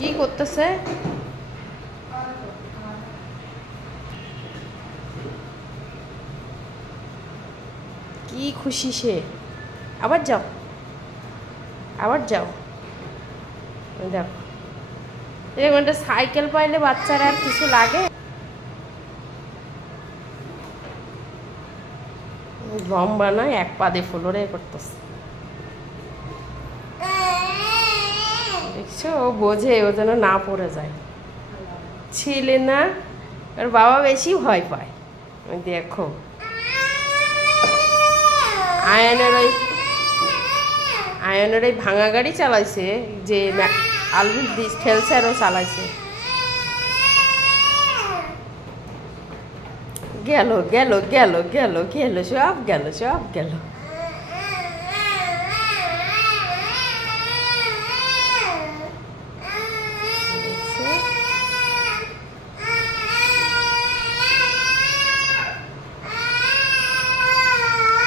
কি করতেছে? কি খুশি সে। আবার যাও, আবার যাও। দেখো এরকম একটা সাইকেল পাইলে বাচ্চারা আর কিছু লাগে। লম্বা নয়, এক পাদে ফ্লোরে করতেছে। দেখছো, ও বোঝে, ও যেন না পড়ে যায়। ছিলে না, ওর বাবা বেশি ভয় পায়। দেখো আয়নের ওই ভাঙা গাড়ি চালাইছে, যে আলবির দিস খেলছে আর ও চালাইছে। গেল গেল গেল গেল গেল, সব গেল, সব গেল।